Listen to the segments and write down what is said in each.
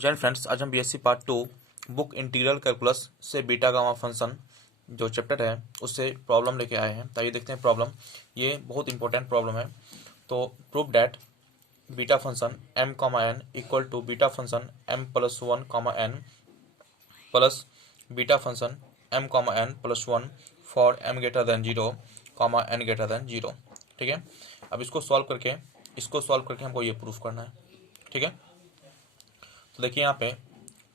जय फ्रेंड्स, आज हम BSc part 2 book integral calculus से बीटा गामा फंक्शन जो चैप्टर है उससे प्रॉब्लम लेके आए हैं। तो ये देखते हैं प्रॉब्लम। ये बहुत इंपॉर्टेंट प्रॉब्लम है। तो prove that beta function m comma n equal to beta function m plus one comma n plus beta function m comma n plus one for m greater than zero comma n greater than zero. ठीक है, अब इसको solve करके हमको ये proof करना है। ठीक है, तो देखिए यहाँ पे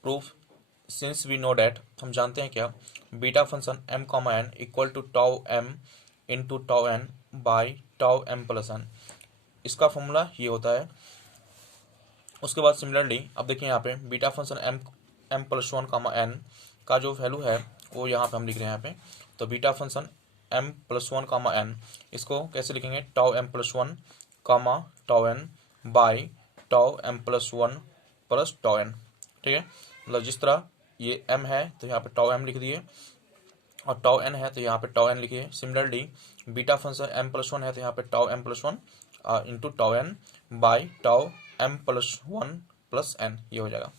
proof since we know that, हम जानते हैं क्या, beta function m comma n equal to tau m into tau n by tau m plus n, इसका फॉर्मूला ये होता है। उसके बाद सिमिलरली अब देखिए यहाँ पे beta function m plus one comma n का जो वैल्यू है वो यहाँ पे हम लिख रहे हैं यहाँ पे। तो beta function m plus one comma n, इसको कैसे लिखेंगे, tau m plus one comma tau n by tau m plus one plus tau n. ठीक है, मतलब जिस तरह ये m है तो यहाँ पे टाउ m लिख दिए और टाउ n है तो यहाँ पे टाउ n लिखिए। Similarly beta function m plus one है तो यहाँ पे tau m plus one into tau n by tau m plus one plus n, ये हो जाएगा।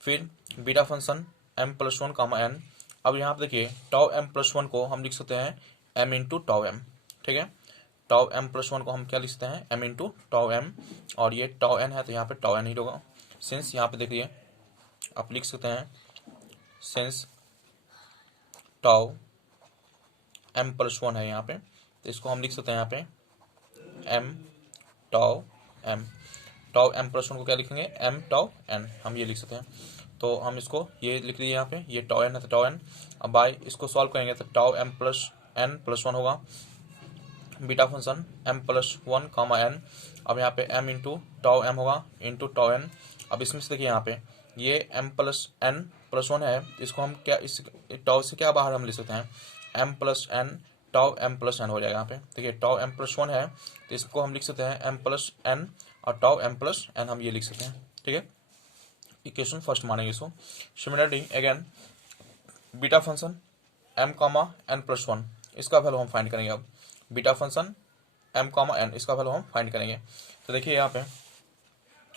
फिर beta function m plus one comma n, अब यहाँ पे देखिए टाउ m प्लस वन को हम लिख सकते हैं m इंटू टाउ m। ठीक है, टाउ m प्लस वन को हम क्या लिख सकते हैं, m इंटू टाउ m, और ये टाउ n है तो यहाँ पे टाउ n ही होगा। सिंस यहाँ पे देखिए आप लिख सकते हैं since tau m plus one है यहाँ पे, तो इसको हम लिख सकते हैं यहाँ पे m tau m। Tau m plus one को क्या लिखेंगे, m टाउ n, हम ये लिख सकते हैं। तो हम इसको ये लिख दिए यहाँ पे, ये टाउ n है तो टाउ n। अब बाई इसको सॉल्व करेंगे तो tau m plus n plus one होगा beta function m plus one comma n। अब यहाँ पे m इंटू टाउ m होगा इंटू टाउ n। अब इसमें से देखिए यहाँ पे ये m plus n plus one है, इसको हम क्या, इस टाउ से क्या बाहर हम ले सकते हैं, m plus n tau m plus n हो जाएगा। यहाँ पे देखिए टाउ m प्लस वन है तो इसको हम लिख सकते हैं m प्लस n और टाउ m प्लस n, हम ये लिख सकते हैं। ठीक है, इक्वेशन फर्स्ट मानेंगे इसको। Similarly again beta function m comma n plus one, इसका वैल्यू हम फाइंड करेंगे। अब beta function m comma n, इसका वैल्यू हम फाइंड करेंगे। तो देखिए यहाँ पे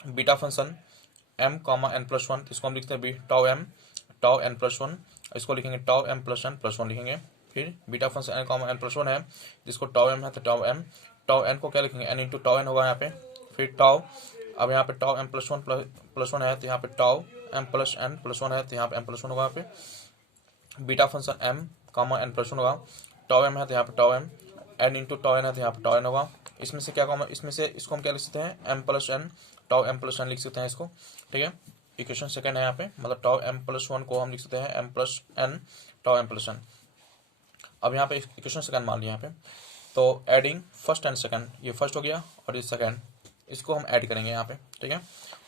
beta function m comma n plus one, इसको हम लिखते हैं टाउ n प्लस वन, इसको लिखेंगे tau m plus n plus one लिखेंगे। फिर beta function n comma n plus one है, जिसको टाउ m है तो टाउ n को क्या लिखेंगे, n इंटू टाउ n होगा यहाँ पे। फिर टाउ, अब यहाँ पे टाउ m प्लस वन है तो यहाँ पे tau m plus n plus one है तो यहाँ पे m प्लस वन होगा यहाँ पे। Beta function m comma n plus one होगा, टाउ m है तो यहाँ पे tau m, n into tau n है तो यहाँ पे टाउ n होगा। इसमें से क्या कॉमन, इसमें से इसको हम क्या लिख सकते हैं, m plus n tau m plus n लिख सकते हैं इसको। ठीक है, इक्वेशन सेकंड है यहाँ पे, मतलब टाउ m प्लस वन को हम लिख सकते हैं m plus n tau m plus n। अब यहाँ पे इक्वेशन सेकंड मान लिया यहाँ पे, तो एडिंग फर्स्ट एंड सेकंड, ये फर्स्ट हो गया और ये सेकंड, इसको हम ऐड करेंगे यहाँ पे। ठीक है,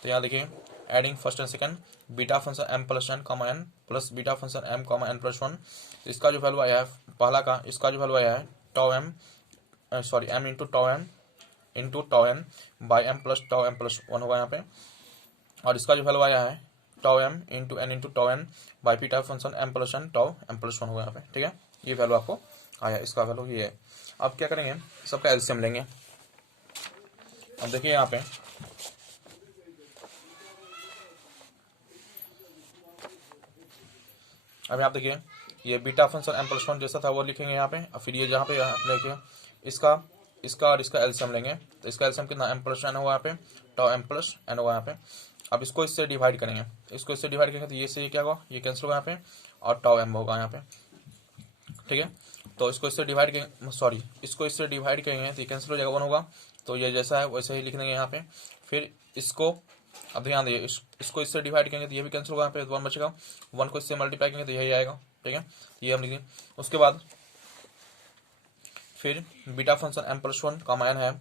तो यहाँ देखिए adding first and second beta function m plus n comma n plus beta function m comma n plus one, इसका जो वैल्यू आया है पहला का, इसका जो वैल्यू आया है tau m sorry m into tau n by m plus one होगा यहाँ पे। और इसका जो वैल्यू आया है tau m into n into tau n by beta function m plus n tau m plus one होगा यहाँ पे। ठीक है, ये वैल्यू आपको आया, इसका वैल्यू ये है। अब क्या करेंगे, सबका एलसीएम लेंगे। अब देखिए यहाँ पे अब यहाँ देखिए ये beta function m plus one जैसा था वो लिखेंगे यहाँ पे। और फिर ये जहाँ पे देखिए इसका और इसका एलसीएम लेंगे, तो इसका एलसीएम कितना, m प्लस n होगा यहाँ पे, टाउ m प्लस n होगा यहाँ पे। अब इसको इससे डिवाइड करेंगे, इसको इससे डिवाइड करेंगे तो ये से ये क्या होगा, ये कैंसिल होगा यहाँ पे और टाउ m होगा यहाँ पे। ठीक है, तो इसको इससे डिवाइड करेंगे, सॉरी इसको इससे डिवाइड करेंगे तो ये कैंसिल हो जाएगा, वन होगा। तो ये जैसा है वैसे ही लिख देंगे यहाँ पे। फिर इसको अब ध्यान दिए, इसको इससे डिवाइड करेंगे तो ये भी कैंसिल होगा, यहाँ पे वन बचेगा, वन को इससे मल्टीप्लाई करेंगे तो यही आएगा। ठीक है, ये हम लिखेंगे। उसके बाद फिर beta function m plus one comma n है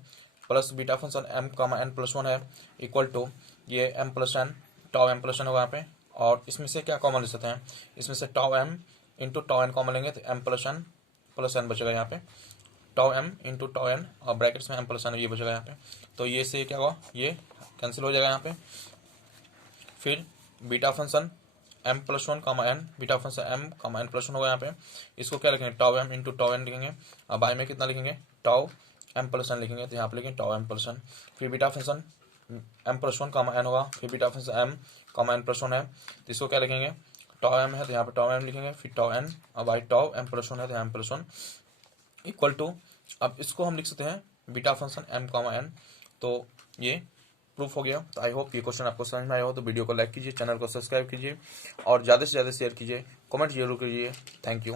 plus beta function m comma n plus one है इक्वल टू ये m plus n tau m plus n होगा यहाँ पे। और इसमें से क्या कॉमन ले सकते हैं, इसमें से tau m into tau n common लेंगे तो m प्लस n बचेगा यहाँ पे, tau m into tau n और ब्रैकेट्स में m प्लस n ये बचेगा यहाँ पे। तो ये से क्या होगा, ये कैंसिल हो जाएगा यहाँ पे। फिर beta function m plus one comma n, beta function m comma n plus one होगा यहाँ पे। इसको क्या लिखेंगे, tau m into tau n लिखेंगे। अब बाई में कितना लिखेंगे, टाउ m प्लस n लिखेंगे, तो यहाँ पे लिखेंगे टाउ m प्लस n। फिर बीटा फंक्शन m+1 कामा n होगा, फिर बीटा फंक्शन m कामा n+1 है, तो इसको क्या लिखेंगे, टाउ m है तो यहाँ पे टाउ m लिखेंगे, फिर टाउ n, अब आई टाउ m+1 है तो m+1 इक्वल टू, अब इसको हम लिख सकते हैं beta function m comma n। तो ये प्रूफ हो गया। तो आई होप ये क्वेश्चन आपको समझ में आया हो। तो वीडियो को लाइक कीजिए, चैनल को सब्सक्राइब कीजिए और ज़्यादा से ज़्यादा शेयर कीजिए, कमेंट जरूर कीजिए। Thank you.